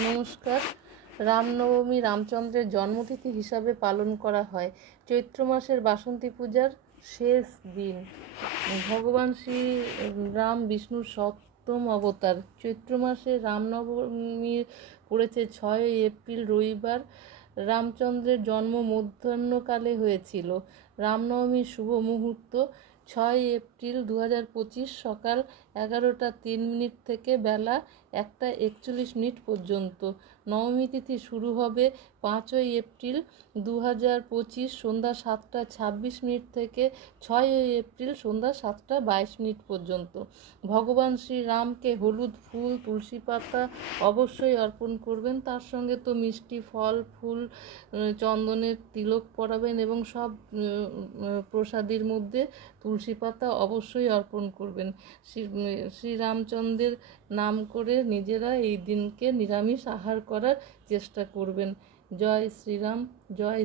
নমস্কার। রামনবমী রামচন্দ্রের জন্মতিথি হিসাবে পালন করা হয়। চৈত্র মাসের বাসন্তী পূজার শেষ দিন। ভগবান শ্রী রাম বিষ্ণুর সপ্তম অবতার। চৈত্র মাসে রামনবমী পড়েছে 6 এপ্রিল রবিবার। রামচন্দ্রের জন্ম মধ্যাহ্নকালে হয়েছিল। রামনবমীর শুভ মুহূর্ত 6 এপ্রিল 2025 সকাল 11টা 3 মিনিট থেকে বেলা 1টা 41 মিনিট পর্যন্ত। নবমী তিথি শুরু হবে 5 এপ্রিল 2025 সন্ধ্যা 7টা 26 মিনিট থেকে 6 এপ্রিল সন্ধ্যা 7টা 22 মিনিট পর্যন্ত। ভগবান শ্রীরামকে হলুদ ফুল, তুলসী পাতা অবশ্যই অর্পণ করবেন। তার সঙ্গে তো মিষ্টি, ফল, ফুল, চন্দনের তিলক পরাবেন এবং সব প্রসাদের মধ্যে তুলসী পাতা অবশ্যই অর্পণ করবেন। শ্রীরামচন্দ্রের নাম করে নিজেরা এই দিনকে নিরামিষ আহার করার চেষ্টা করবেন। জয় শ্রীরাম, জয়